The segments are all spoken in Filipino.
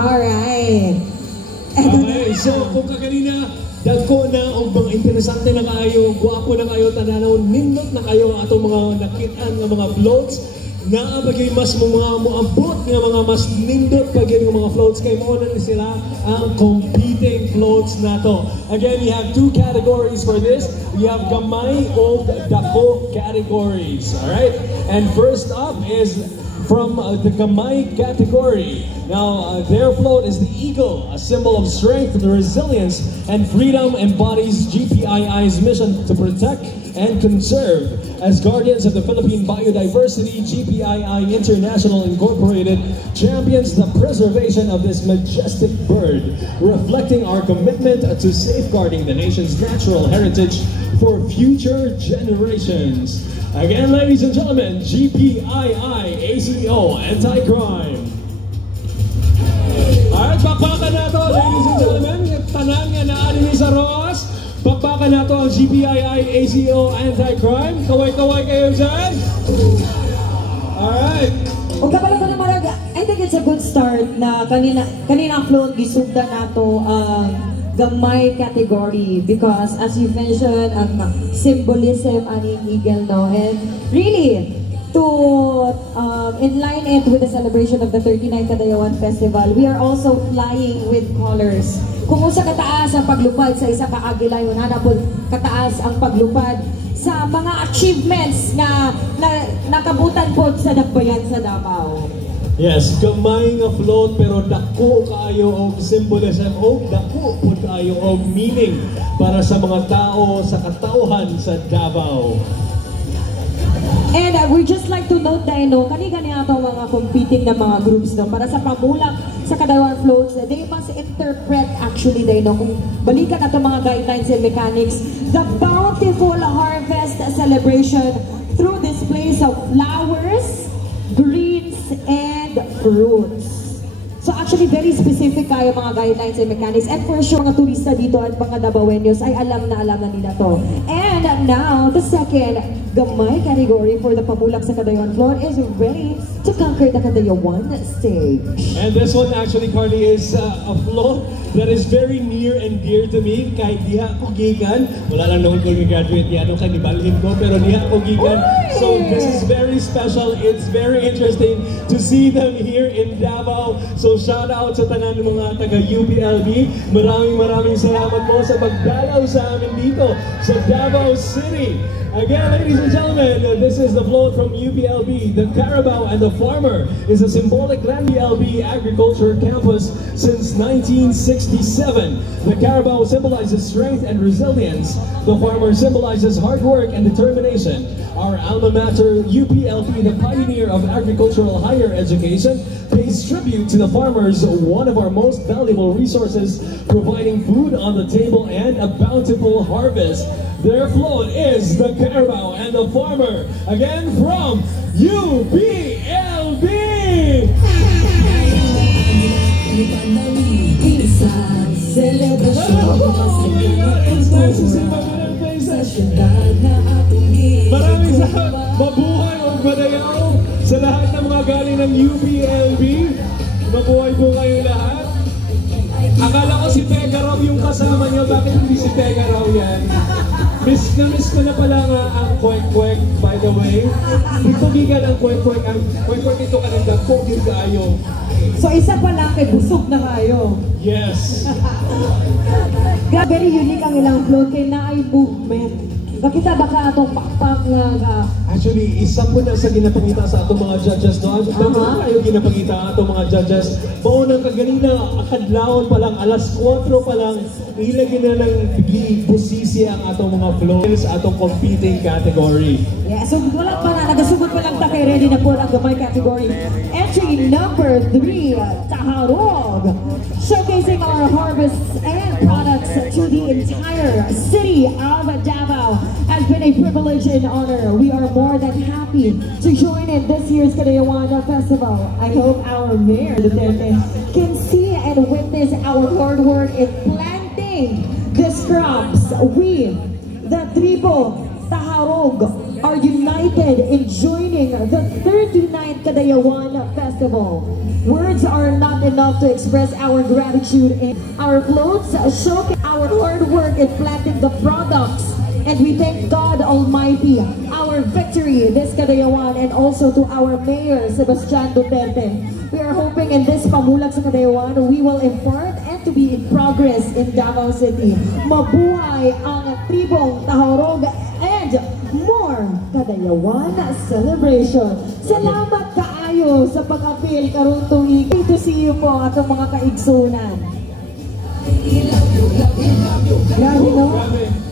Alright. Okay, so kung kaganina, dagko na o mga interesante na kayo, guwapo na kayo, tananaw, nindot na kayo ang atong mga nakitaan ng mga floats, naabagay mas mga muabot nga mga mas nindot pagay ng mga floats kay mo na sila ang competing floats nato. Again, we have two categories for this. We have gamay o dako categories. Alright? And first up is from the gamay category. Now, their float is the eagle, a symbol of strength, resilience, and freedom, embodies GPII's mission to protect and conserve. As guardians of the Philippine biodiversity, GPII International Incorporated champions the preservation of this majestic bird, reflecting our commitment to safeguarding the nation's natural heritage for future generations. Again, ladies and gentlemen, GPII ACO Anti-Crime. Alright, bakbakan na to, ladies and gentlemen. Tanan nga na anime sa Roas. Bakbakan na to ang GPII ACO Anti-Crime. Kaway-kaway kayo dyan. Alright. O kapala ko naman, I think it's a good start na kanina ang float gisugda na to gamay category because as you mentioned, ang symbolism aning eagle, no? And really, to inline it with the celebration of the 39th Kadayawan Festival, we are also flying with colors. Kung usa kataas ang paglupad sa isa ka agila, yun po kataas ang paglupad sa mga achievements na nakabutan po sa Dakbayan sa Davao. Yes, gamay nga float pero dako kaayo og symbolism o dako po kaayo og meaning para sa mga tao sa katauhan sa Davao. And we just like to note that, no, kani-kani ato mga competing na mga groups, no, para sa pamulak sa Kadayawan floats, they must interpret actually, no, kung balikan ato mga guidelines and mechanics, the bountiful harvest celebration through displays of flowers, greens, and fruits. So actually, very specific kayo mga guidelines and mechanics. And for sure, mga turista dito at mga Dabawenyos ay alam na nila to. And now, the second gamay category for the pamulak sa Kadayawan float is ready to conquer the Kadayawan stage. And this one actually, Carly, is a float that is very near and dear to me. Kahit diha ko gikan, wala lang naman ko graduate niya, kay nibalhin ko, pero diha ko gikan. So this is very special. It's very interesting to see them here in Davao. So shout out sa tanan ng mga taga UPLB. Maraming salamat po sa pagdalaw sa amin dito sa Davao City. Again, ladies and gentlemen, this is the float from UPLB. The Carabao and the Farmer is a symbolic land UPLB agriculture campus since 1967. The Carabao symbolizes strength and resilience. The Farmer symbolizes hard work and determination. Our alma mater, UPLB, the pioneer of agricultural higher education, pays tribute to the farmers, one of our most valuable resources, providing food on the table and a bountiful harvest. Their float is the Carabao and the Farmer, again from UPLB! Maraming salamat, mabuhay o madayaw sa lahat ng mga galing ng UPLB. Mabuhay po kayo lahat. Akala ko si Pega raw yung kasama niyo, bakit hindi si Pega raw yan? Miss ko na pala nga ang kwek-kwek, by the way. Dito gigan ang kwek-kwek. Ang kwek-kwek ito kanang kogil kaayo. So isa pa lang kay busog na kayo. Yes. Very unique ang ilang float kay naay movement. Nakita ba ka atong pakpak nga? Actually, isa po na sa ginapangita sa atong mga judges, no? Kayo ginapangita atong mga judges. Maunang kaganina, akadlaon pa lang, alas 4 pa lang, ilagin na ng busisi ang atong mga floats sa atong competing category. Yeah, so wala pa na, nagasugod pa lang ta kay ready na po ang gamay category. Entry number 3, Taharog. Showcasing our harvests and products to the entire city of Davao. Has been a privilege and honor. We are more than happy to join in this year's Kadayawan Festival. I hope our Mayor Duterte can see and witness our hard work in planting these crops. We, the Tribo Taharog, are united in joining the 39th 39th Kadayawan Festival. Words are not enough to express our gratitude, and our floats showcase our hard work in planting the products. And we thank God Almighty, our victory this Kadayawan, and also to our Mayor, Sebastian Duterte. We are hoping in this Pamulag sa Kadayawan, we will impart and to be in progress in Davao City. Mabuhay ang tribong Tahorog and more Kadayawan celebration. Salamat kaayo sa pag-apil karon tuig. To see you po atong mga kaigsunan. Grabe no?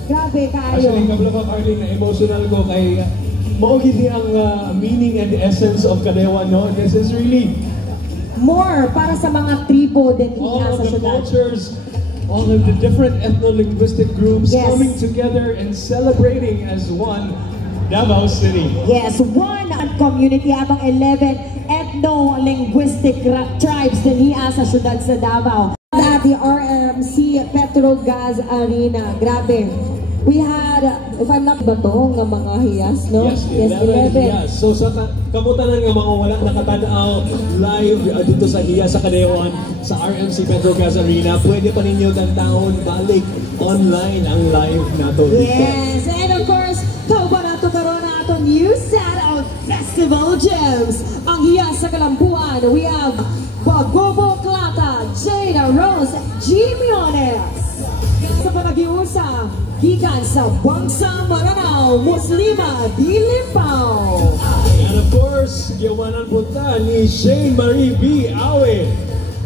Grabe kaayo. Actually, kabla ka Carly, na emotional ko kay maugid ni ang meaning and essence of Kadayawan, no? This is really more para sa mga tribo din all iya of sa the syudad. cultures, all of the different ethno-linguistic groups Yes. coming together and celebrating as one Davao City. Yes, one community atong 11 ethno-linguistic tribes din iya sa syudad sa Davao. At the RMC Petrogas Arena, grabe. We had, if I'm not ba to, nga mga hiyas, no? Yes, 11 hiyas. So sa kamutanan nga mga wala nakatanaw live dito sa hiyas sa Kadayawan sa RMC Petrogas Arena, pwede pa ninyo tantaon balik online ang live nato dito. Yes, and of course, kauban nato karon na atong new set of Festival Gems. Ang hiyas sa Kalambuan, we have Bagobo Klata, Jada Rose, Jimiones. Sa panagiusa, gikan sa Bangsa Maranao, Muslima Dilipaw. And of course, giwanan punta ni Shane Marie B. Awe.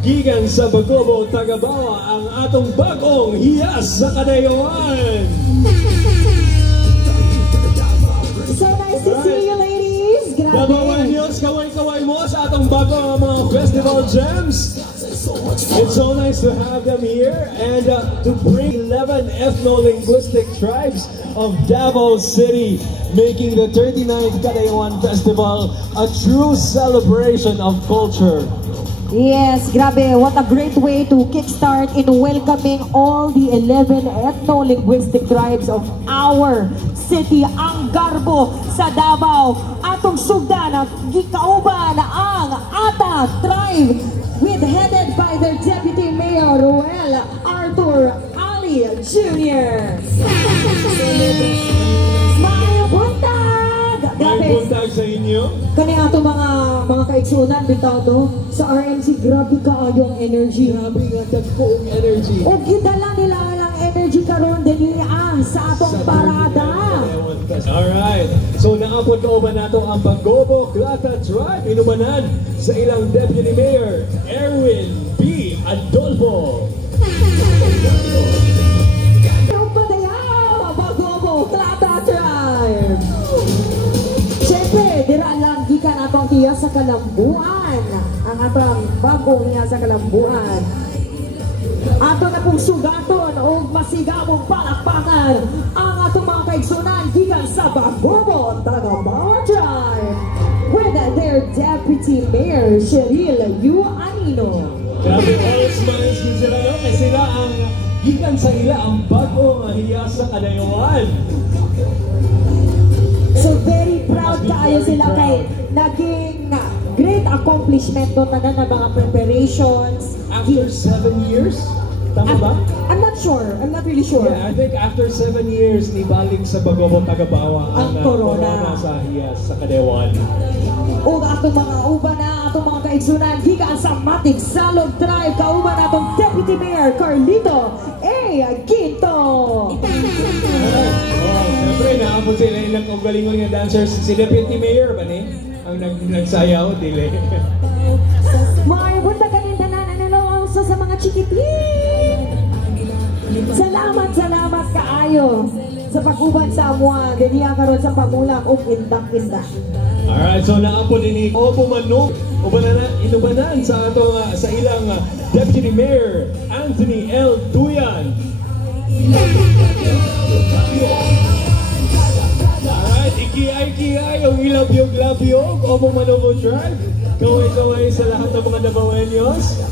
Gikan sa Bagobo, Tagabawa, ang atong bagong hiyas sa Kadayawan. So nice to see you, ladies. Grabe. Dabawenyos, kaway-kaway mo sa atong bagong mga festival gems. It's so nice to have them here and to bring 11 ethno-linguistic tribes of Davao City, making the 39th Kadayawan Festival a true celebration of culture. Yes, grabe. What a great way to kickstart in welcoming all the 11 ethno-linguistic tribes of our city, ang Garbo sa Davao. Atong sugdan, gikauban ang Ata tribe, headed by their Deputy Mayor, Roel Arthur Ali Jr. Maayong buntag! May buntag sa inyo. Kani ato mga kaigsunan bitaw to sa RMC, grabe kaayong energy. Grabe nga dagkoong energy. O gidala nila ang energy karon din sa atong parada. Alright, so naapod kauban nato ang Bagobo Klata Tribe inumanan sa ilang Deputy Mayor, Erwin B. Adolfo. Bagobo Klata Tribe. Siyempre, dira lang gikan atong hiyas sa Kalambuan. Ang atong bagong hiyas sa Kalambuan. Ato na pong sugaton o masigabong palakpakan ang atong mga kaigsunan gikan sa Bagobo Tagabawa Tribe with their Deputy Mayor, Cheryl U. Anino. Grabe, all smiles din sila, no? Kasi sila ang gikan sa ila ang bagong hiyas sa Kadayawan. So very proud kaayo sila kay naging great accomplishment to tanan na mga preparations. After 7 years? Tama ba? I'm not sure. I'm not really sure. Yeah, I think after 7 years, nibalik sa Bagobo Tagabawa Ang corona sa hiyas sa Kadayawan. O atong mga uban na atong mga kaigsunan gikan sa Matig Salog Tribe, kauban atong Deputy Mayor Carlito A. Quinto. Siyempre, naapon sila ilang kagalingon ng dancers. Si Deputy Mayor ba ni? Ang nagsayaw, dili. May bunta kanina na nanalaw sa mga chikitin. Salamat kaayo sa pag-uban sa amuan. Diniya karon sa pamulak o indak-indak. Alright, so naapon din ni Opo Manok. Inubanan sa ato sa ilang Deputy Mayor Anthony L. Duyan. Alright, ikiay ang ilabyog-labyog Opo Manok Drive. Kaway-kaway sa lahat ng mga Davaoenos.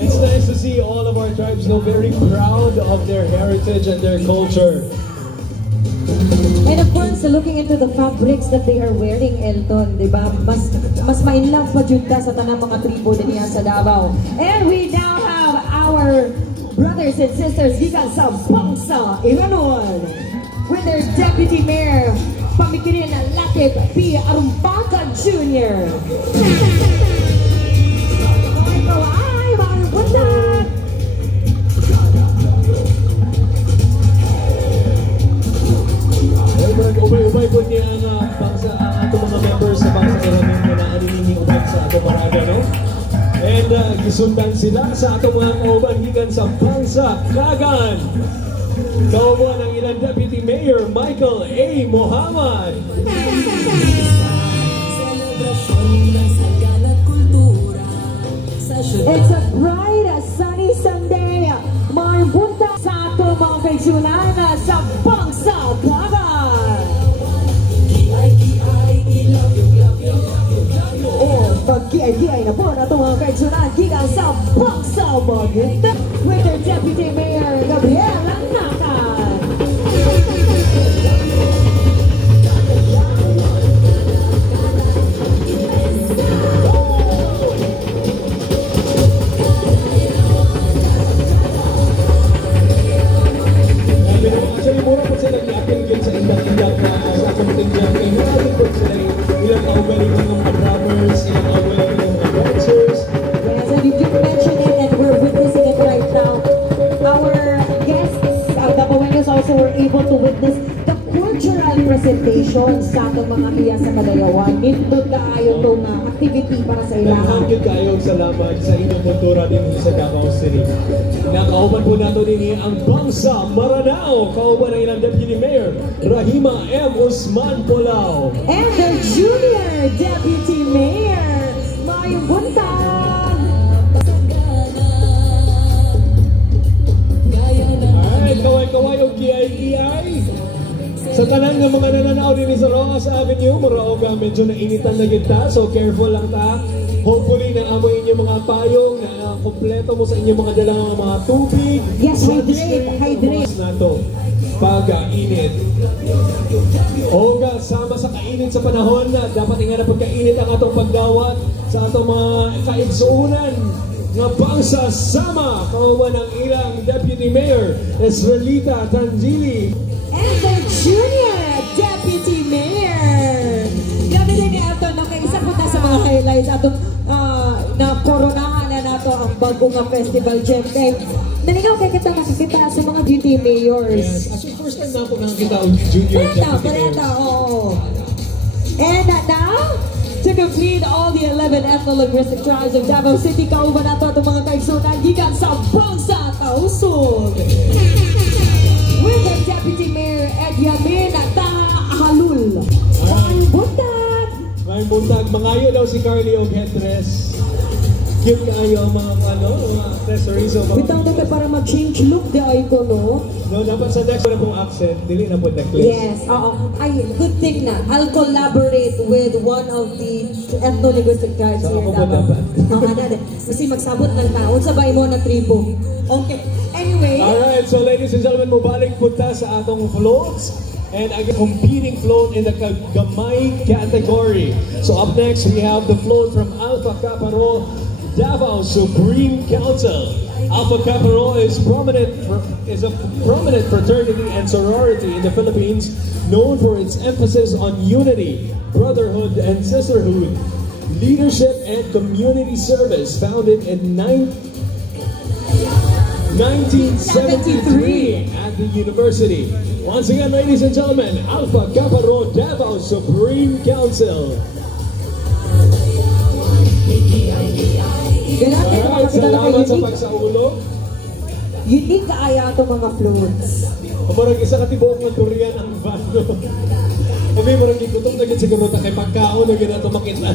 It's nice to see all of our tribes very proud of their heritage and their culture. And of course, looking into the fabrics that they are wearing, Elton, di ba? Mas ma-inlove pa dyan ka sa tanang mga tribo din yan sa Davao. And we now have our brothers and sisters gikan sa Bangsa, Iranon, with their Deputy Mayor, pamikirin na Latif P. Arumpaca Jr. Ay, mga buntag! Ubay-ubay po niya ang bangsa, atong mga members sa Bangsa Iranon na naanining ubay sa atong parada, no? And gisundan sila sa atong mga kauban gikan sa Bangsa Kagan. Kauban ang ilang Deputy Mayor Michael A. Mohamad. It's a bright, sunny Sunday. May bunta sa atong mga kaigsunan sa Bangsa Kagan. Pag-giay-giay na po na itong mga kaigsunan gikan sa Bangsa Maguindanao with their Deputy Mayor Gabriel Nakan. Actually, mura po sila nag-appeal sa indak-indak na sa atong tingnan. Kaya marami po sila ilang kaugaling ng mga drummers, ilang kaugaling ng mga dancers. Yes, and you did mention it and we're witnessing it right now. Our guests, Dapaweños also were able to witness the cultural presentation sa atong mga hiya sa Kadayawan. Nindot kaayo itong activity para sa ilahan. Nagkakit kayo salamat sa inyong kultura din sa Davao City. Nakauban po nato din ang Bangsa Maranao. Kauban ang ilang Deputy Mayor Rahima M. Usman Polao. And the Junior Deputy Mayor, Mayong Buntag. Alright, kaway-kaway o kiay-kiay. Sa tanan ng mga nananaw din sa Rojas Avenue, muraoga medyo nainitan na kita, so careful lang ta. Hopefully na amoy inyong mga payong, na kompleto mo sa inyong mga dalang mga tubig. Yes, hydrate. Nato pag-init. Oga, sama sa kainit sa panahon na dapat nga na pagkainit ang atong pagdawat sa atong mga kaigsuunan nga Bangsa Sama. Kauban ng ilang Deputy Mayor Esrelita Tanzili. And the Junior Deputy Mayor. Grabe din ni Elton, nakaisa po na sa mga highlights atong na koronahan na nato ang bagong festival, Siyempre. Naligaw kay kita makikita sa mga duty mayors. Yes, actually first time na po nakakita ang Junior Deputy Mayor. Oo. And now, to complete all the 11 ethno-linguistic tribes of Davao City, kauban nato itong mga kaigsunan gikan sa Bangsa Tausug. With the Deputy Mayor Edyamin Tahalul. May buntag! May buntag. Mangayo daw si Carly og headdress. Cute kaayo ang mga mga accessories o mga... Bitaw na para mag-change look di ay ko, no? No, dapat sa next na pong accent, dili na po necklace. Yes, oo. Ay, good thing na. I'll collaborate with one of the ethno-linguistic tribes So, here ako in po Davao. dapat. Oo, ano. Kasi magsabot ng taon, sabay mo na tribo. Okay. Anyway. Alright, so ladies and gentlemen, mubalik punta sa atong floats. And again, competing float in the Gamay category. So up next, we have the float from Alpha Kappa Rho Davao Supreme Council. Alpha Kappa Rho is a prominent fraternity and sorority in the Philippines, known for its emphasis on unity, brotherhood, and sisterhood, leadership, and community service. Founded in 1973 at the university. Once again, ladies and gentlemen, Alpha Kappa Rho Davao Supreme Council. Alright, salamat sa pagsaulo. Unique kaaya ito mga floats. Marag isa katibok ng Korean ang bando. Kami marag ikutok na gid siguro ta kay pagkaon na gid ato makita.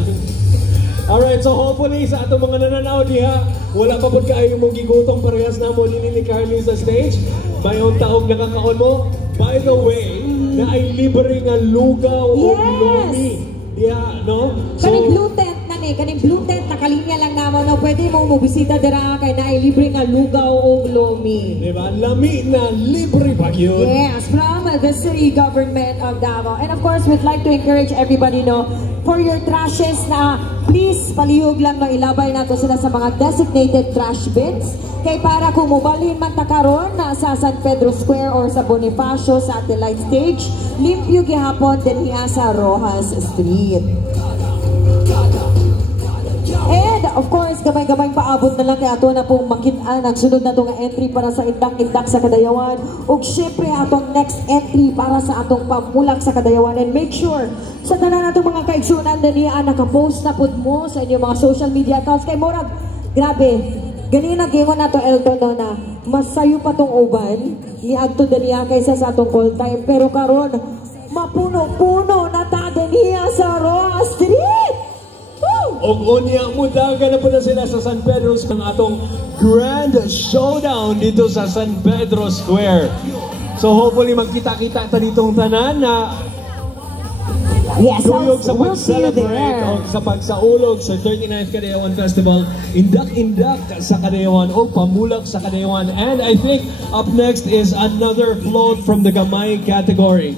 Alright, so hopefully sa atong mga nananaw diha, wala pa pud kaayo mong gigutong parehas na mo ni Carly sa stage. Mayong taog nakakaon mo. By the way, na ay libre nga lugaw o lomi diha, no? Kanig gluten na gani, kaning blue tent, nakalinya lang naman, no? Pwede mo mobisita dira kay na libre nga lugaw o lomi. Diba? Lami na libre pa yun. Yes, from the city government of Davao. And of course, we'd like to encourage everybody, no, for your trashes na please palihog lang no, ilabay nato sila sa mga designated trash bins. Kay para kung mubalhin man takaron na sa San Pedro Square or sa Bonifacio Satellite Stage, limpyo gihapon din niya sa Rojas Street. And of course, gamay-gamay paabot na lang kay ato na pong makita nagsunod na itong entry para sa indak-indak sa Kadayawan. Ug syempre atong next entry para sa atong pamulak sa Kadayawan. And make sure sa tanan natong mga kaigsunan na niya nakapost na pud mo sa inyong mga social media accounts. Kay Morag, grabe, ganina gingon na to Elton no, na masayo pa tong uban ni adto daniya kaysa sa atong call time. Pero karon mapuno-puno na ta daniya sa Rojas Street. Og unya mudagan na po na sila sa San Pedro ng atong grand showdown dito sa San Pedro Square. So hopefully magkita-kita ta ditong tanan na yes, tuyog sa we'll see you pag-celebrate there. o sa pagsaulog sa 39th Kadayawan Festival, indak-indak sa Kadayawan o pamulak sa Kadayawan. And I think up next is another float from the Gamay category.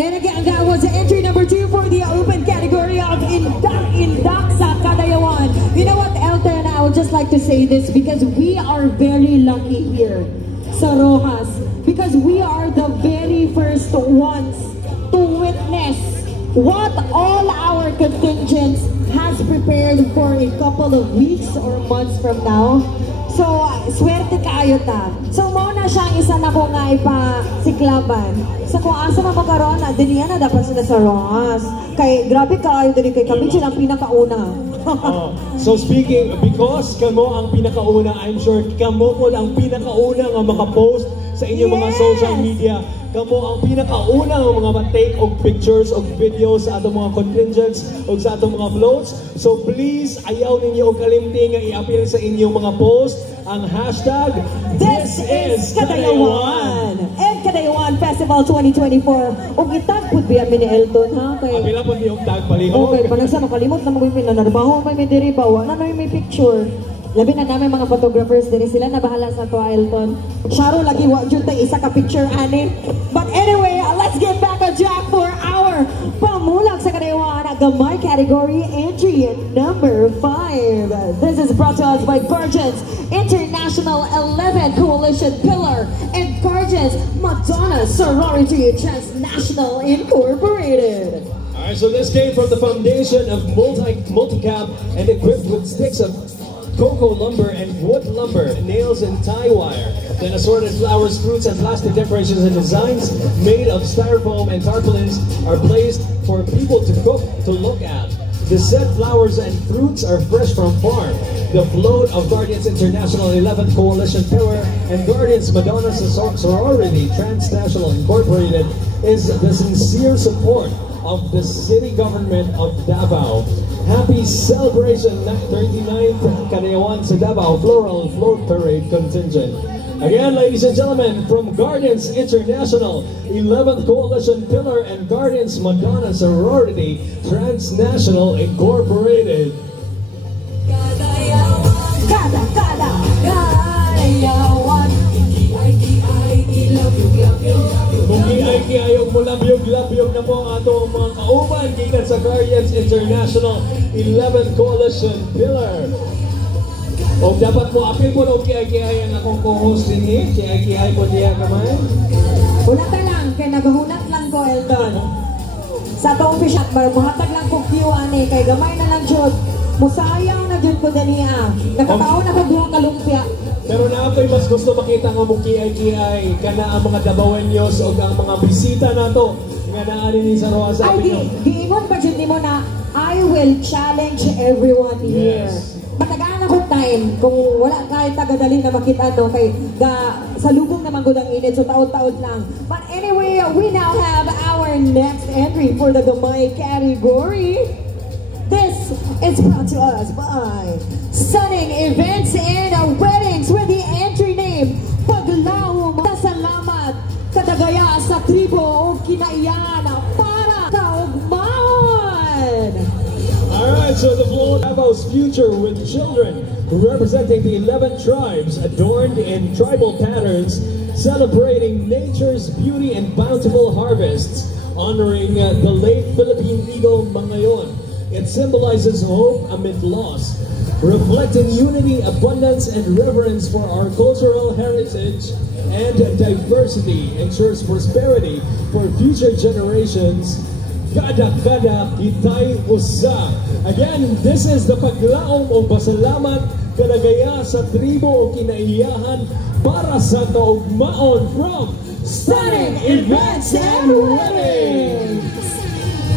And again, that was entry number 2 for the open category of Indak sa Kadayawan. You know what, Elton, I would just like to say this because we are very lucky here sa Rojas. Because we are the very first ones to witness what all our contingents has prepared for a couple of weeks or months from now. So, swerte kayo ta. So, mauna siyang isa na ko nga ipasiklaban. So, kung asa na magkaroon na, diniya na dapat sila sa Rojas. Kay, grabe kayo din kay kami siya ang pinakauna. So speaking, because kamo ang pinakauna, I'm sure kamo po ang pinakauna nga makapost sa inyong mga social media. Kamo ang pinakauna nga mga ma-take og pictures og videos sa atong mga contingents og sa atong mga floats. So please, ayaw ninyo og kalimti nga i-appeal sa inyong mga post ang hashtag This is Kadayawan! And Kadayawan Festival 2024. Og itag po biya ni Elton, ha? Apila po niyong tag palihog. Okay, panagsa makalimot na mag-win na narbaho, may diri ba? Wala na may picture. Labi na namin mga photographers din sila na bahala sa to, Elton. Sharo lagi wa jud tay isa ka picture ani. But anyway, let's get back on track for our pamulak sa Kadayawan Gamay category entry at number 5. This is brought to us by Guardians International 11 Coalition Pillar and Guardians Madonna Sorority Transnational Incorporated. Alright, so this came from the foundation of multicap and equipped with sticks of cocoa lumber and wood lumber, nails and tie wire. Then assorted flowers, fruits, and plastic decorations and designs made of styrofoam and tarpaulins are placed for people to cook to look at. The said flowers and fruits are fresh from farm. The float of Guardians International 11th Coalition Pillar and Guardians Madonna Sorority Transnational Incorporated is the sincere support of the city government of Davao. Happy celebration 39th Kadayawan sa Davao Floral Float Parade Contingent. Again, ladies and gentlemen, from Guardians International 11th Coalition Pillar and Guardians Madonna Sorority Transnational Incorporated. Kung kiay-kiayog mo labyog-labyog na po ang atong mga kauban gikan sa Guardians International 11th Coalition Pillar. O dapat mo apil po ng kiay-kiay ang akong co-host din kiay-kiay po diya naman. Hunat lang, kay naghunat lang ko, Elton. Sa itong official, mahatag lang ko Q&A, kay gamay na lang jud. Musayang na jud ko daniya. Nakataon na ko duha ka lumpia. Pero naapay mas gusto makita nga mong kiay-kiay kana ang mga Dabawenyos o ang mga bisita nato nga naani ni sa Rojas. Ay, giingon pa dyan mo na I will challenge everyone here. Yes. Matagaan ako time kung wala kahit tagadali na makita no kay salubong naman gud ang init, so taod-taod lang. But anyway, we now have our next entry for the Gamay category. This is brought to us by Stunning Events and Weddings with the entry name Paglawom Salamat Kadagaya sa tribo o kinaiyan para sa ugmaon. Alright, so the float Davao's future with children representing the 11 tribes adorned in tribal patterns, celebrating nature's beauty and bountiful harvests, honoring the late Philippine eagle Mangayon. It symbolizes hope amid loss, reflecting unity, abundance, and reverence for our cultural heritage and diversity, ensures prosperity for future generations. Kada kitay usa. Again, this is the paglaom o pasalamat kadagaya sa tribo o kinaiyahan para sa kaugmaon from Stunning Events and Weddings.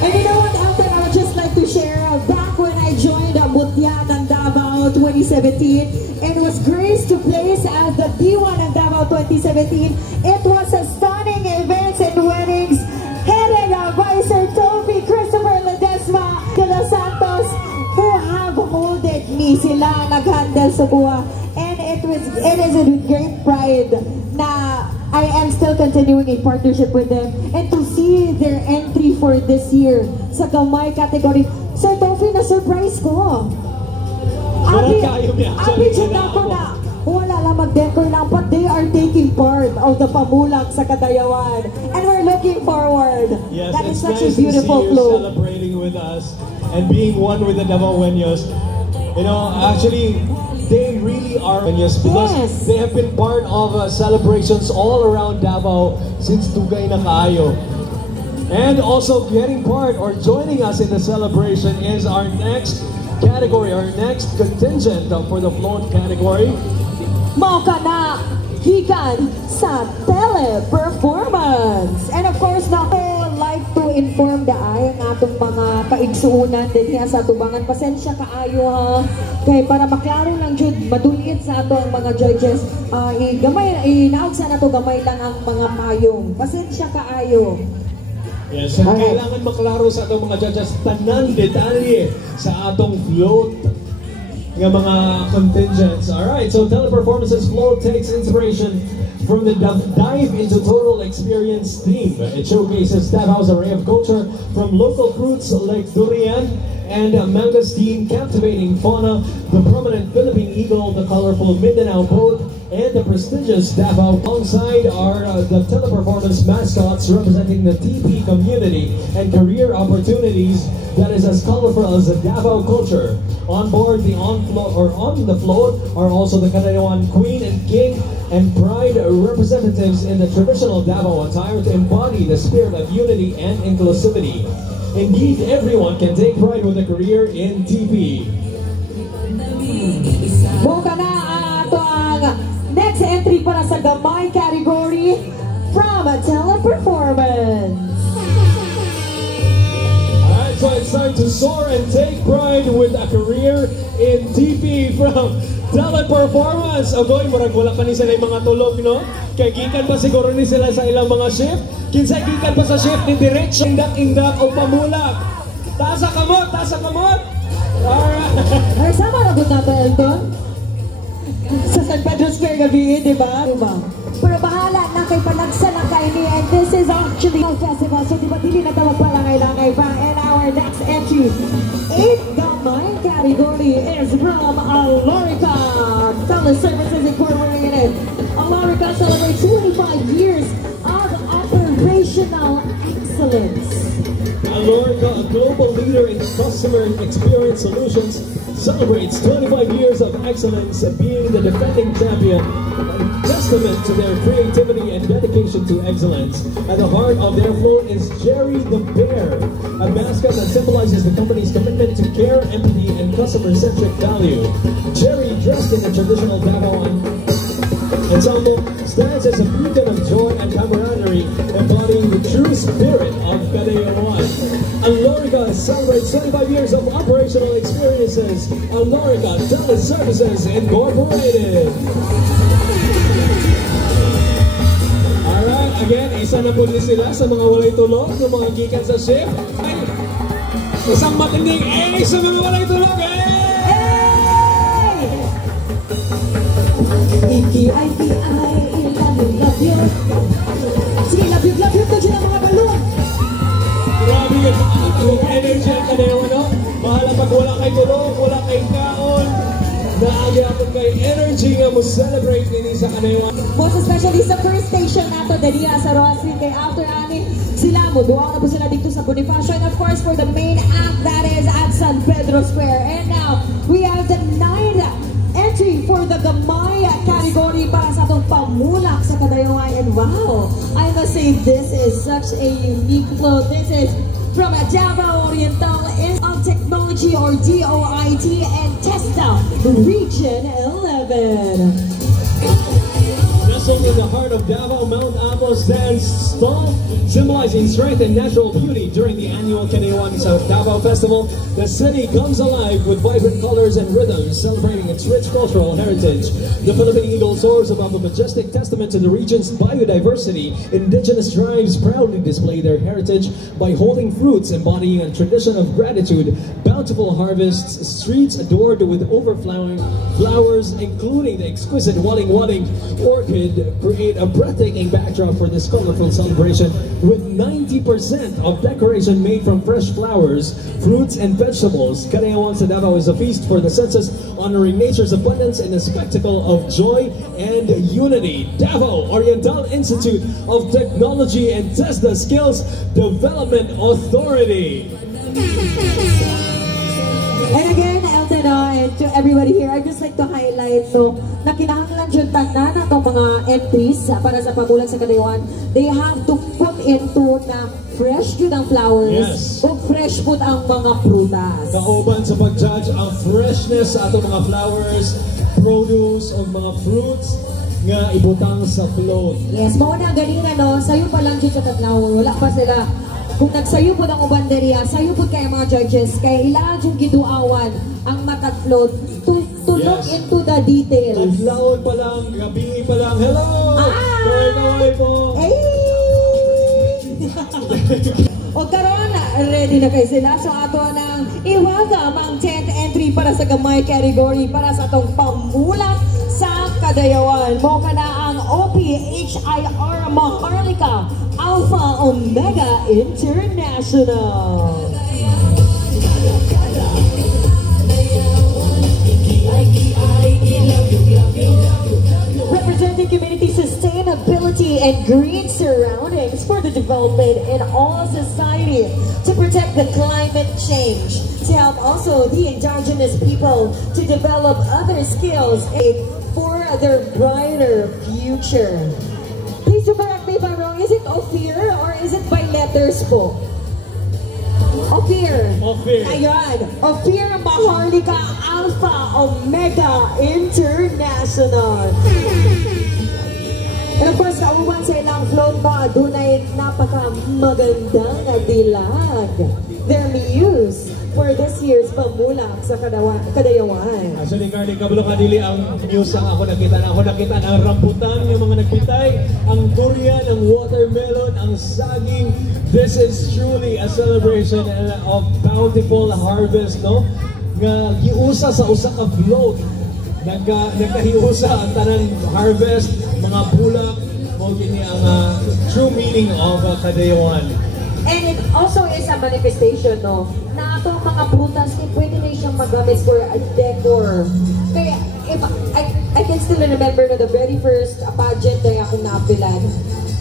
And you know what, Albert, I would just like to share back when I joined Mutya ng Davao 2017 and was graced to place as the D1 ng Davao 2017. It was a Stunning Events and Weddings headed by Sir Toby Christopher Ledesma de los Santos, who have molded me. Sila nag-handle sa buwa. And it is with great pride na I am still continuing a partnership with them, and to see their entry for this year sa Gamay category. Sir Toby, na-surprise ko. Abi dyan ako na wala lang mag-decor lang, but they are taking part of the Pamulang sa Kadayawan, and we're looking forward. Yes, that is it's such nice a beautiful to see you flow. celebrating with us and being one with the Davaoeños. You know, actually, they really are Davaoeños because Yes. they have been part of celebrations all around Davao since Tugay na Kaayo. And also getting part or joining us in the celebration is our next category, our next contingent for the float category. Mao ka na hikan sa teleperformance. And of course, na ako like to inform ang atong mga kaigsuunan din sa tubangan. Pasensya kaayo ha. Kay para maklaro lang jud, madulit sa ato ang mga judges. Gamay, inaog sa nato gamay lang ang mga payong. Pasensya kaayo. Yes, so kailangan maklaro sa atong mga judges tanan detalye sa atong float ng mga contingents. Alright, so Teleperformance's float takes inspiration from the Dive into Total Experience theme. It showcases Davao's array of culture from local fruits like durian and mangosteen, captivating fauna, the prominent Philippine eagle, the colorful Mindanao boat, and the prestigious Davao. Alongside are the Teleperformance mascots representing the TP community and career opportunities that is as colorful as the Davao culture. On board on the float are also the Kadayawan Queen and King and Pride representatives in the traditional Davao attire to embody the spirit of unity and inclusivity. Indeed, everyone can take pride with a career in TP. Buka na ato ang next entry para sa Gamay category from Teleperformance. Alright, so it's time to soar and take pride with a career in TP from Teleperformance. Agoy, murag wala pa ni sila yung mga tulog, no? Kaya gikan pa siguro ni sila sa ilang mga shift. Kinsay gikan pa sa shift ni Direct, indak-indak o pamulak. Taas sa kamot, taas sa kamot! Alright! Ay, sama na good natin, Elton? Sa San Pedro Square gabi, di ba? Pero bahala na kay panagsa lang kayo ni, and this is actually a festival, so di ba dili na tawag palangay-langay pa. And our next entry in the Gamay category is from Alorica Teleservices Incorporated. Alorica celebrates 25 years of operational excellence. Alorica, a global leader in customer experience solutions, celebrates 25 years of excellence, being the defending champion, a testament to their creativity and dedication to excellence. At the heart of their float is Jerry the Bear, a mascot that symbolizes the company's commitment to care, empathy, and customer-centric value. Jerry, dressed in a traditional Davaoan ensemble, stands as a beacon of joy and camaraderie, embodying the true spirit of Kadayawan. Alorica celebrates 25 years of operational experiences. Alorica Teleservices Incorporated. again, isa na po din sila sa mga walay tulog, ng mga gikan sa ship. Ay, isang matinding sa mga walay tulog. I-P-I-P-I, love you. Sige, love you to dyan ang mga balon. Grabe yun. Ang energy ang kanayaw, no? Mahala pag wala kay tulog, wala kay kaon. Naagapon kay energy nga mo celebrate nini sa kanayaw. Most especially sa first station nato dali sa Roslyn kay after ani sila mo duwa na po sila dito sa Bonifacio, and of course for the main act that is at San Pedro Square. And now we have the 9th entry for the Gamay category para sa itong pamulak sa Kadayawan. And wow, I must say this is such a unique float. This is from Davao Oriental Institute of Technology or DOIT and TESTA Region 11. Nestled in the heart of Davao, Mount Apo stands tall, symbolizing strength and natural beauty. During the annual Kanayawan sa Davao Festival, the city comes alive with vibrant colors and rhythms, celebrating its rich cultural heritage. The Philippine Eagle soars above a majestic testament to the region's biodiversity. Indigenous tribes proudly display their heritage by holding fruits embodying a tradition of gratitude, bountiful harvests, streets adored with overflowing flowers, including the exquisite waling-waling orchid, create a breathtaking backdrop for this colorful celebration with 90% of decoration made from fresh flowers, fruits, and vegetables. Kanayawan sa Davao is a feast for the senses, honoring nature's abundance and a spectacle of joy and unity. Davao Oriental Institute of Technology and TESDA Skills Development Authority. And again, Elton, and to everybody here, I'd just like to highlight na kinahanglan dyan tanan na itong mga entries para sa pamulang sa Kadayawan. They have to put into na fresh yun ang flowers, yes, o fresh food ang mga prutas. Kauban sa pag-judge ang freshness sa atong mga flowers, produce, o mga fruits nga ibutang sa float. Yes, mauna ganina sayo pa lang dyan sa tatlaw, wala pa sila. Kung nagsayo po ng ubanderiya, sayo po kayo mga judges, kaya ilaan yung giduawan ang matat-float to look into the details. Adlaon pa lang, gabi pa lang, hello! Kaway-kaway po! Hey! O karon, ready na kayo sila. So ato nang i-welcome ang 10th entry para sa Gamay category para sa atong pamulak sa Kadayawan. Mo ka na ang OPHIR Maharlika Alpha Omega International. Representing community sustainability and green surroundings for the development in all society, to protect the climate change, to help also the indigenous people to develop other skills for their brighter future. Please do correct me if I'm wrong. Is it Ophir or is it by letters po? Ophir. Ophir. Ayan. Ophir Maharlika Alpha Omega International. And of course, kauban sa ilang float ba, dunay napaka-magandang dilag. Their muse for this year's pamulak sa Kadayawan. Actually, Carly, kabalo ka dili ang news ang ako nakita. Ako nakita ang rambutan, yung mga nagpitay, ang durian, ang watermelon, ang saging. This is truly a celebration of bountiful harvest, no? Nga giusa sa usa ka float. Nagkahiusa ang tanang harvest, mga bulak, o gini ang true meaning of Kadayawan. And it also is a manifestation, no? Na itong mga prutas, pwede na siyang magamit for a decor. Kaya, if I can still remember na the very first pageant na akong naapilan.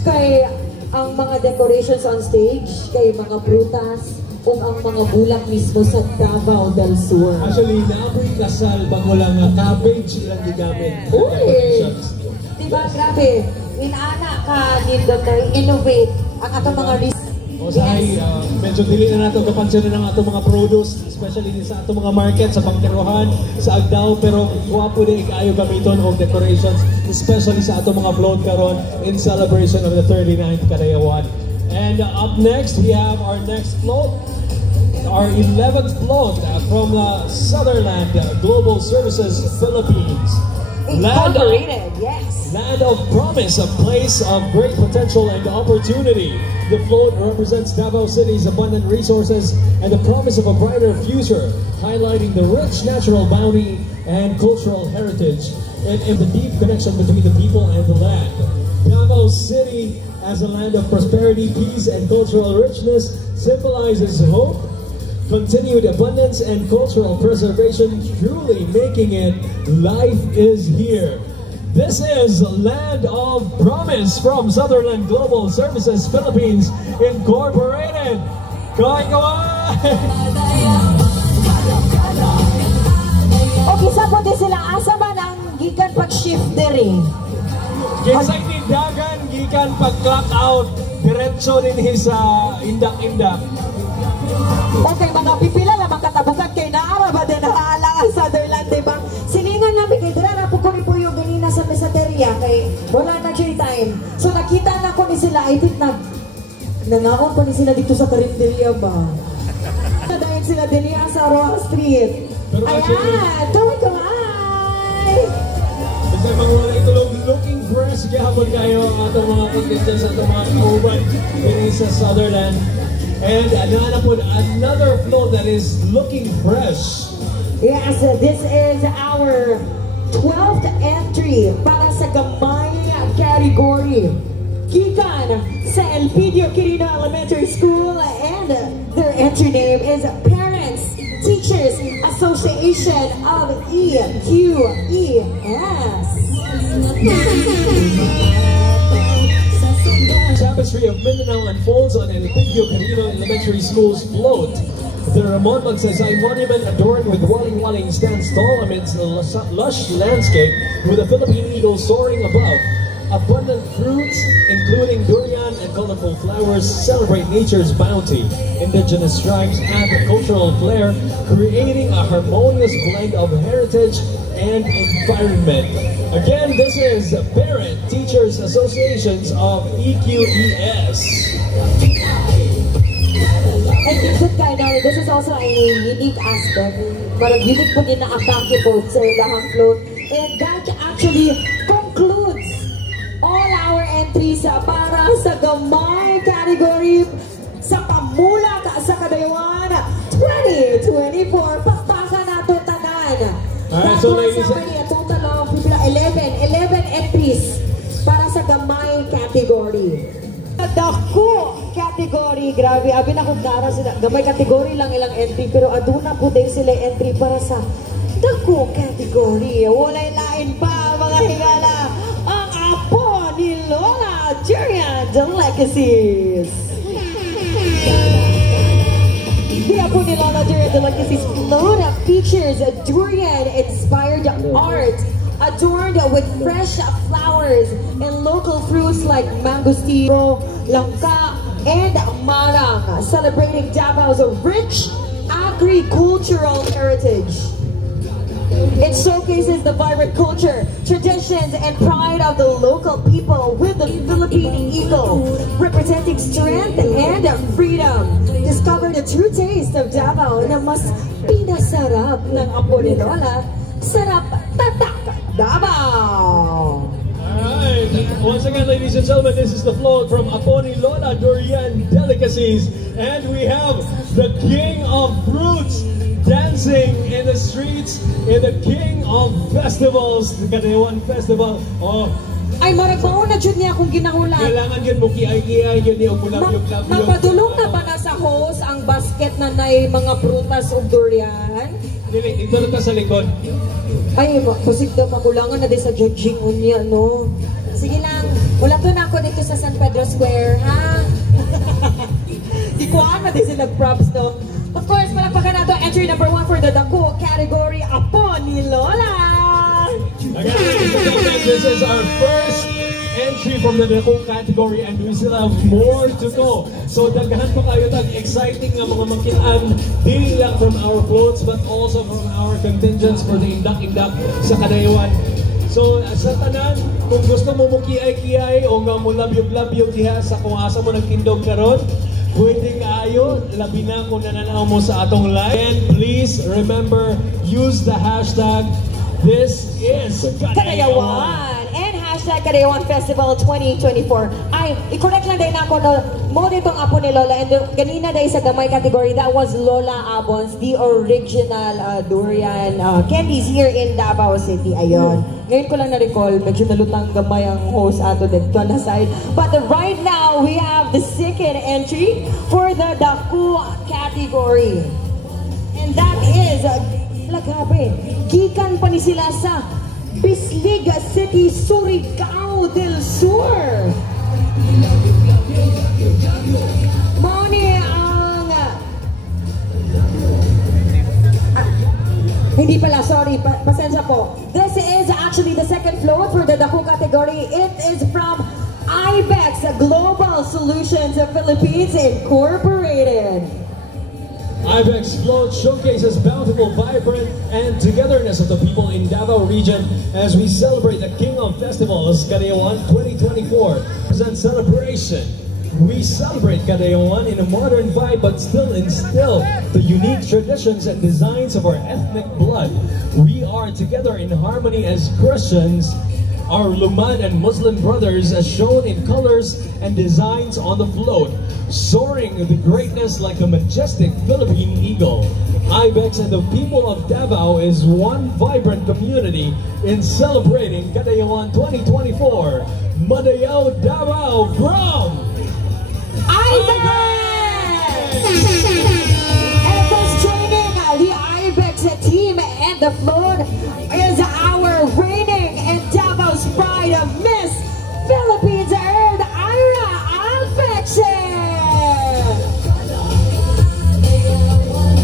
Kaya, ang mga decorations on stage, kay mga prutas, o ang mga bulak mismo sa Davao del Sur. Actually, naapoy kasal bago lang cabbage ilang gigamit. Uy! Diba, grabe. Inana ka, nindot na innovate ang atong mga o sahay, medyo dili na nato kapansin ng atong mga produce, especially sa atong mga market, sa Pangterohan, sa Agdao, pero guwapo din ikaayo gamiton og decorations, especially sa atong mga float karon in celebration of the 39th Kadayawan. And up next, we have our next float, our 11th float from Sutherland Global Services Philippines. Incorporated, yes. Land of Promise, a place of great potential and opportunity. The float represents Davao City's abundant resources and the promise of a brighter future, highlighting the rich natural bounty and cultural heritage and the deep connection between the people and the land. Davao City, as a land of prosperity, peace, and cultural richness, symbolizes hope, continued abundance, and cultural preservation, truly making it Life is Here. This is Land of Promise from Sutherland Global Services Philippines Incorporated. Kain kawan! Okay, sa po din sila, asa man ang gikan pag-shift diri? Kinsay tindagan, gikan pag-clock out, diretso din sa indak-indak. Okay, mga pipila na makatabukan kay naara ba din naalang ang Sutherland, diba? Silingan namin kay Drara po ko po yung ganina sa mesateria kay wala na siya time. So nakita na ko ni sila, I think nangakon pa ni sila dito sa karinderya ba? Dahil sila din sa Roa Street. Ayan, tuloy ko ay! Kasi mga wala itulog looking fresh, gahapon kayo ang atong mga contestants sa atong mga kauban din sa Sutherland. And another float that is looking fresh. Yes, this is our 12th entry para sa gamay category. Gikan sa Elpidio Quirino Elementary School, and their entry name is Parents Teachers Association of EQES. Tapestry of Mindanao unfolds on Elpidio Quirino Elementary School's float. The Ramon Magsaysay monument, adorned with waling-waling, stands tall amidst a lush landscape with a Philippine eagle soaring above. Abundant fruits, including durian and colorful flowers, celebrate nature's bounty. Indigenous tribes add a cultural flair, creating a harmonious blend of heritage and environment. Again, this is Parent Teachers Associations of EQES. And good kind of, this is also a unique aspect. Parang unique po din na atake po sa ilahang float. And that actually concludes all our entries para sa gamay category sa pamula sa Kadaywan 2024. Pakpakan na ito tanan. Alright, so ladies and a total of 11 entries para sa gamay category. Dako category, grabe, abi na kung nara sila. Gamay category lang ilang entry, pero aduna po din sila entry para sa dako category. Walay lain pa, mga higala, ang apo ni Lola Durian Delicacies. The apo ni Lola Durian Delicacies float features durian-inspired art adorned with fresh flowers and local fruits like mangosteen, langka, and marang, celebrating Davao's rich agricultural heritage. It showcases the vibrant culture, traditions, and pride of the local people, with the Philippine eagle representing strength and freedom. Discover the true taste of Davao na mas pinasarap ng apo ni Lola. Sarap tatak Davao! Alright, once again, ladies and gentlemen, this is the float from Apo ni Lola Durian Delicacies, and we have the King of Fruits dancing in the streets in the King of Festivals, the Kadaywan Festival. Oh, ay, maragbaon na dyan niya kung ginahulan. kailangan yun mo kiay-kiay, yun yung kulap-yung-kulap. Mapadulong na ba na sa host ang basket na nay mga prutas o durian? Dili, dito na sa likod. Ay, pusik daw makulangan na din sa judging unya, no? Sige lang, wala to na ako dito sa San Pedro Square, ha? Di ko na din sila props, no? Of course, malagpakan na to entry number 1 for the Dako category, Apo ni Lola! Again, ladies and gentlemen, this is our first entry from the Dako category, and we still have more to go. So daghan pa kayo tag exciting nga mga makitaan, hindi lang from our floats but also from our contingents for the Indak-Indak sa Kadaywan. So sa tanan, kung gusto mo mukiay-kiay o nga mo labyog-labyog diha sa kung asa mo nagtindog karon, pwede kaayo, labi na kung nananaw mo sa atong live. And please remember, use the hashtag This is Kadayawan and hashtag Kadayawan Festival 2024. Ay, i-correct lang din ako no, mo ditong apo ni Lola and ganina dahil sa gamay category, that was Lola Abons, the original durian candies here in Davao City. Ayon. Ngayon ko lang na-recall, medyo nalutang gamay ang host ato dito na side. But right now, we have the second entry for the Daku category. And that is Lagabe. Gikan pa ni sila sa Bislig City, Surigao del Sur. Mao ni ang hindi pala, sorry, pasensya po. This is actually the second float for the Daku category. It is from IBEX Global Solutions of Philippines Incorporated. IBEX Float showcases bountiful, vibrant, and togetherness of the people in Davao region as we celebrate the King of Festivals, Kadayawan 2024. Present celebration. We celebrate Kadayawan in a modern vibe but still instill the unique traditions and designs of our ethnic blood. We are together in harmony as Christians, our Lumad and Muslim brothers as shown in colors and designs on the float, soaring the greatness like a majestic Philippine eagle. IBEX and the people of Davao is one vibrant community in celebrating Kadayawan 2024. Madayao Davao from IBEX! And thus joining the IBEX team and the float is our reigning and Davao's pride of Miss Philippines Earth, Ira Affection!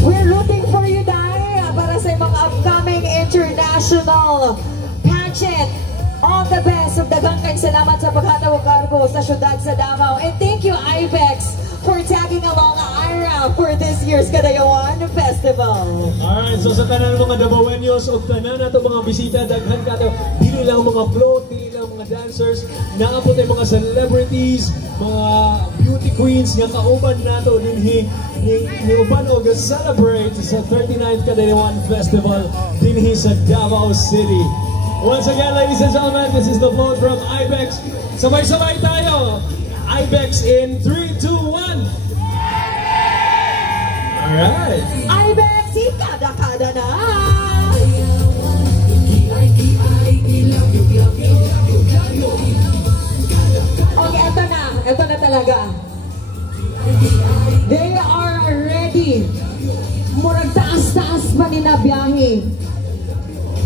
We're rooting for you, Dai, para sa mga upcoming international pageant. All the best. Daghang kayong salamat sa paghatawag kargo sa syudad sa Davao. And thank you, IBEX, for tagging along Ira for this year's Kadayawan Festival. Alright, so sa tanan mga Davaoenos o tanan nato mga bisita, daghan kato, dili lang mga float, dili lang mga dancers, naapot ay mga celebrities, mga beauty queens nga kauban nato dinhi ni uban og celebrate sa 39th Kadayawan Festival dinhi sa Davao City. Once again, ladies and gentlemen, this is the float from IBEX. Sabay-sabay tayo. IBEX in 3, 2, 1. Alright. IBEX, ikada-kada na. Okay, eto na talaga. They are ready. Murag taas-taas pa ni na biyahe.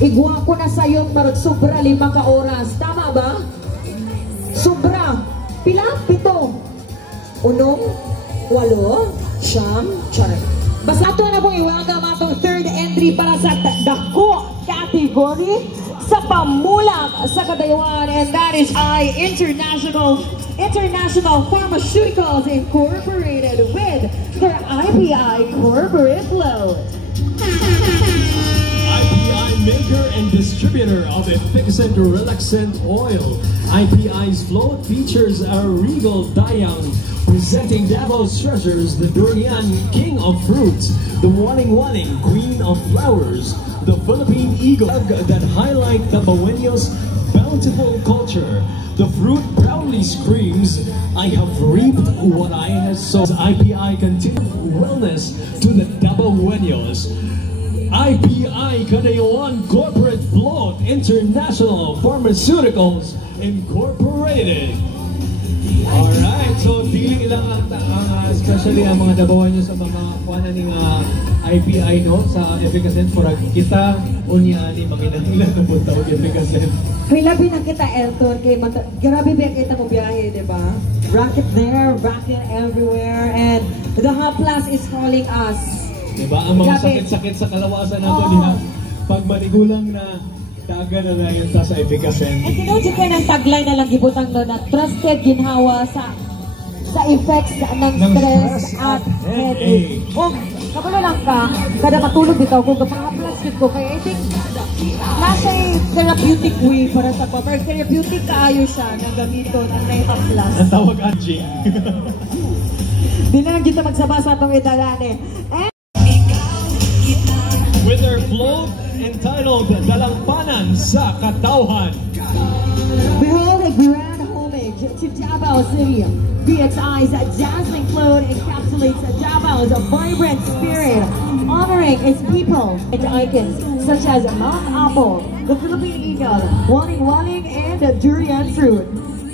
Igwa ko na sa'yo, marag sobra 5 ka oras. Tama ba? Sobra. Pila? 7. 8. 8. Siyam. Char. Basta ito na pong i-welcome atong third entry para sa Daku category sa pamulang sa Kadayawan, and that is International Pharmaceuticals Incorporated with their IPI corporate float. Maker and distributor of Efficient Relaxant Oil. IPI's float features a regal Dayang presenting Davao's treasures, the Durian, King of Fruits, the Waling-Waling, Queen of Flowers, the Philippine Eagle that highlight the Davaoenos' bountiful culture. The fruit proudly screams, I have reaped what I have sown. IPI continues wellness to the Davaoenos. IPI Kadayawan Corporate Float International Pharmaceuticals Incorporated. Alright, so dili lang ang especially ang mga Davaoenos sa mga kuha ng IPI no sa Efficacent for kita unya ni manginahanglan na punta og Efficacent. May labi na kita, Elton, kay grabe ba kita mo biyahe, di ba? Rocket there, rocket everywhere, and the Hot Plus is calling us. Diba? Ang mga sakit-sakit sa kalawasan nato diha pag manigulang na daga na ngayon ta sa Efficacent. And kinudyo kayo ng tagline na lang gibutang no na trusted ginhawa sa effects ng stress at headache. Kung kapalo lang ka, kada matulog bitaw kung kapag-haplas ko, kaya I think nasa therapeutic way para sa pero therapeutic kaayo siya na gamito ng Nehaplas. Ang tawag Anjing. Di na lang kita magsabasa itong idalane. With their float entitled Dalampanan sa Katauhan. Behold a grand homage to Davao City. DXI's dazzling float encapsulates Davao's vibrant spirit, honoring its people and icons such as Mount Apple, the Philippine Eagle, Waling-Waling, and Durian Fruit.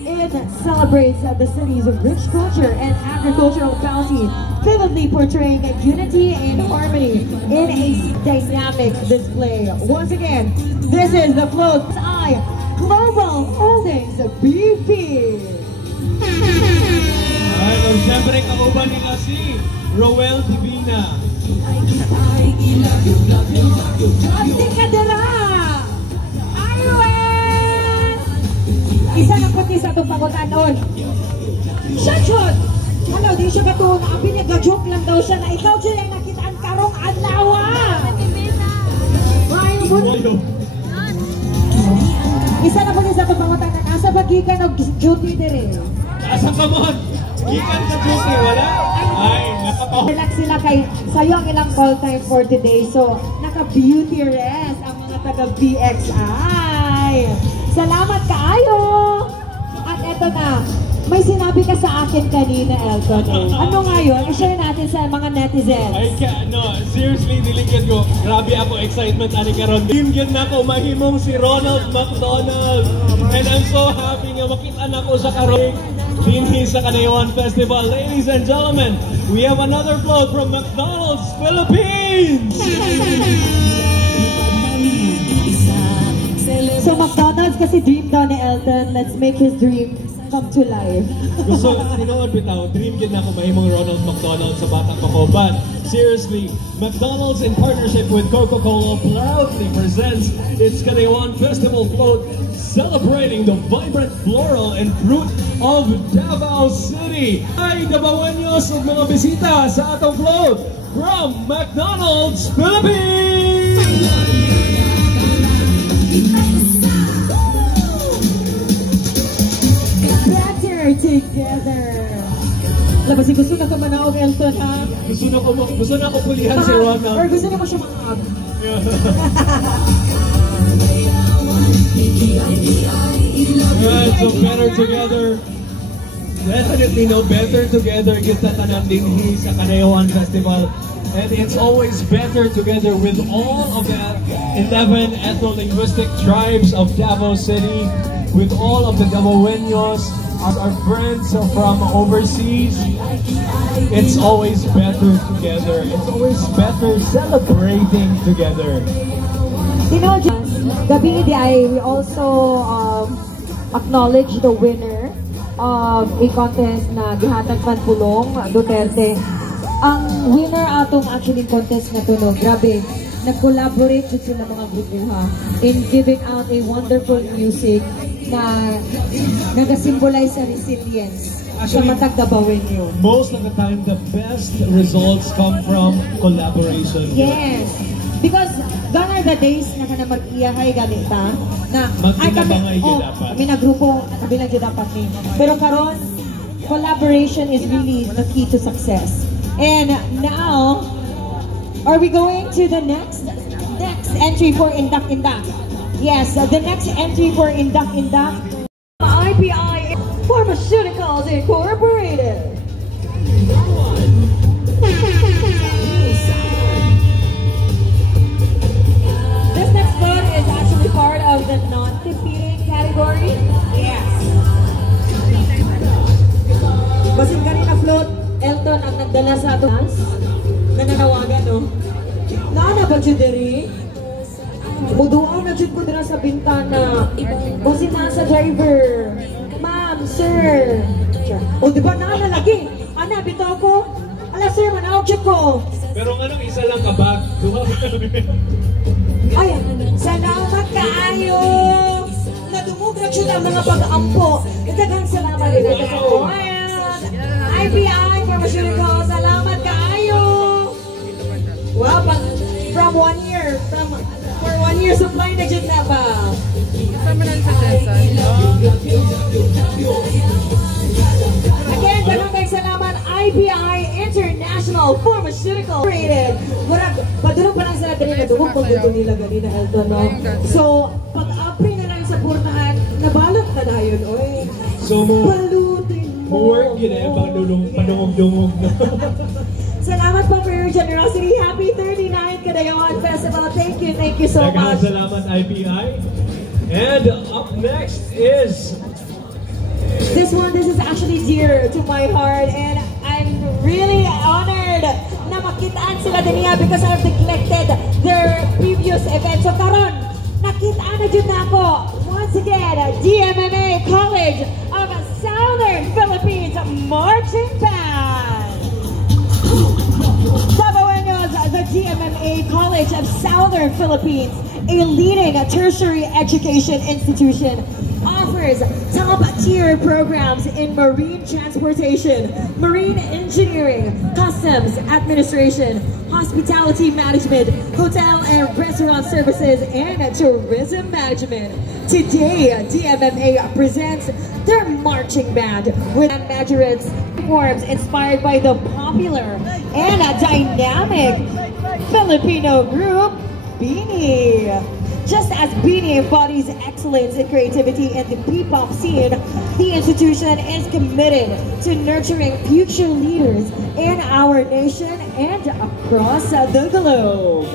It celebrates the city's rich culture and agricultural bounty, vividly portraying unity and harmony in a dynamic display. Once again, this is the Float I Global Holdings BP. Alright, o siyempre kauban nila si Roel Divina. Asik ka dala! Arwen! Isa na puti sa itong pangutanon. Shot! Ano, di siya katuon. Abi niya, gajoke lang daw siya na ikaw siya yung nakitaan karong adlawa! Ryan, Boyo. isa na puti sa itong pangutanon. Asa bagikan og duty dire? Asa ka mo? Gikan ka duty, wala? Ay, nakakaw. Relax sila kay sayo ang ilang call time for today. So, naka-beauty rest ang mga taga-BXI. Salamat kaayo! At eto na, may sinabi ka sa akin kanina, Elton. Ano nga yun? I-share natin sa mga netizens. Ay, no, seriously, diligyan ko. Grabe ako, excitement, ani karon. Diligyan na ako, mahimong si Ronald McDonald. And I'm so happy nga makita na ko sa karon. Dinhi sa Kanayawan Festival. Ladies and gentlemen, we have another float from McDonald's Philippines! So McDonald's kasi dream daw ni Elton. Let's make his dream come to life. Gusto, tinood bitaw, dream din ako mahimong Ronald McDonald sa batang ko. But seriously, McDonald's in partnership with Coca-Cola proudly presents its Kanayawan Festival Float, celebrating the vibrant floral and fruit of Davao City. Ay, Davaoeños ug mga bisita sa atong float from McDonald's Philippines! Better together. Labas, gusto na ka manawag, Elton, ha? Gusto na ko pulihan si Ronald. Or gusto na mo siya manawag? Alright, so better together. Definitely no better together kita tanan dinhi sa Kanayawan Festival. And it's always better together with all of the 11 ethno-linguistic tribes of Davao City, with all of the Davaoeños, our friends from overseas. It's always better together. It's always better celebrating together. You know, gabi di ay we also acknowledge the winner of a contest na gihatag man pulong Duterte. Ang winner atong actually contest na to, no, grabe, nag-collaborate jud sila mga grupo ha in giving out a wonderful music na nag-symbolize sa resilience sa matag Davaoeño. Most of the time, the best results come from collaboration. Yes. Because gone are the days na ka na mag-iyahay ganita na Magkinabangay yun dapat. kami na grupo kami lang yun dapat ni. Pero karon collaboration is really the key to success. And now, are we going to the next entry for Indak Indak? Yes, the next entry for Indak Indak, IPI Pharmaceuticals Incorporated. This next float is actually part of the non-competing category. Yes. Basing kanina float, Elton ang nagdala sa ato na nanawagan, no? Nana ba dyan diri? Muduaw na dyan ko dira sa bintana. Kasi nasa driver. Ma'am, sir. O di ba nana lagi? Ana, bitaw ko. Ala sir, manawag dyan ko. Pero nga isa lang kabag. Ay, salamat kaayo. Nadumog na dyan ang mga pag-ampo. Itagang salamat rin natin sa IPI Pharmaceutical, salamat kaayo. Wow, from 1 year, for 1 year supply na dyan na ba? Again, ganun kayo salamat IPI International Herbal Pharmaceutical Rated. Murag, padulong pa lang sila dali na dumog pag ito nila ganina, Elton, no? So, pag-apri na lang sa purtahan, nabalot na na yun, oy. So, Balutin mo. work yun eh, padungog-dungog na. Salamat po for your generosity. Happy 39th Kadayawan Festival. Thank you so much. Salamat, IPI. And up next is... This is actually dear to my heart, and I'm really honored na makitaan sila din niya because I've neglected their previous event. So karon, nakitaan na dyan na ako. Once again, DMMA College of Southern Philippines Marching Band. Sabaweños, the DMMA College of Southern Philippines, a leading tertiary education institution, offers top-tier programs in marine transportation, marine engineering, customs administration, hospitality management, hotel and restaurant services, and tourism management. Today, DMMA presents their marching band with majorettes forms inspired by the popular and dynamic Filipino group Beanie. Just as Beanie embodies excellence and creativity in the P-pop scene, the institution is committed to nurturing future leaders in our nation and across the globe.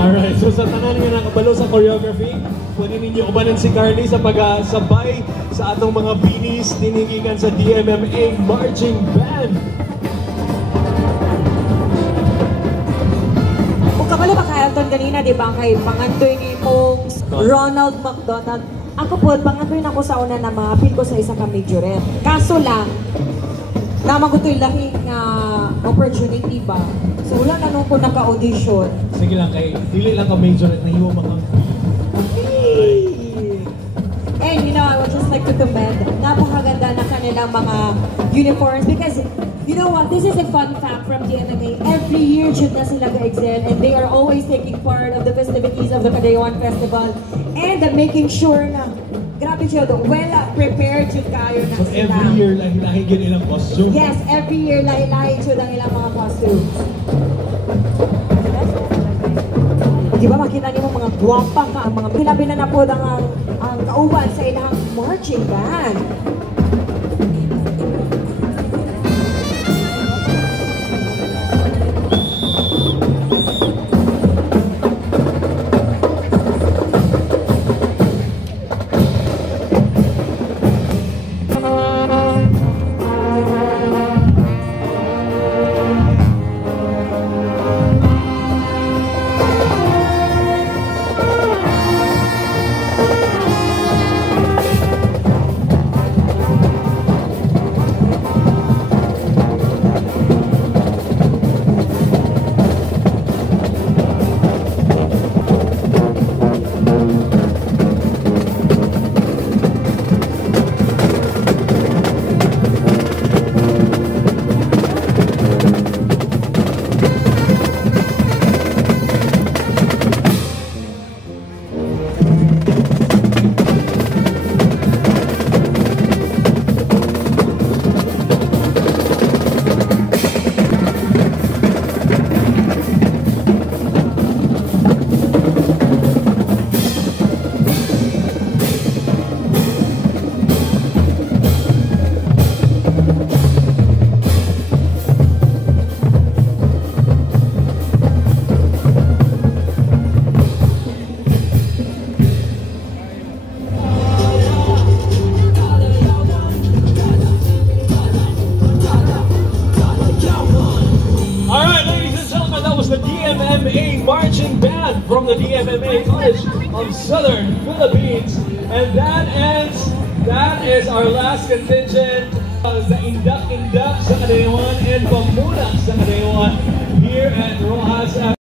Alright, so sa tanan nga nakabalo sa choreography, pwede ninyo ubanan si Carly sa pag-sabay sa atong mga beanies tinigikan sa DMMA Marching Band. Kung kabalo ba kay Elton ganina, di ba, kay pangandoy ni mong Ronald McDonald. Ako po, pangandoy na ko sa una na ma-appeal ko sa isa ka majorette. Kaso lang, naman ko ito'y lahing opportunity ba? So wala na nung ko naka-audition. Sige lang kay, dili lang ka major at nahiwa mga... And you know, I would just like to commend, napakaganda na kanilang mga uniforms because, you know what, this is a fun fact from DMMA. Every year, jud na sila ga-excel and they are always taking part of the festivities of the Kadayawan Festival and making sure na, grabe jud, well prepared jud kayo na So sila. every year, lahi-lahi gin ilang costume. Yes, every year, lahi-lahi jud ang ilang mga costumes. Di ba makita niyo mga guwapa ka, ang mga pilabi na po ang kauban sa ilang marching band. DMMA Marching Band from the DMMA College of Southern Philippines. And that is our last contingent sa Indak sa Kadayawan and Pamuna sa Kadayawan here at Rojas.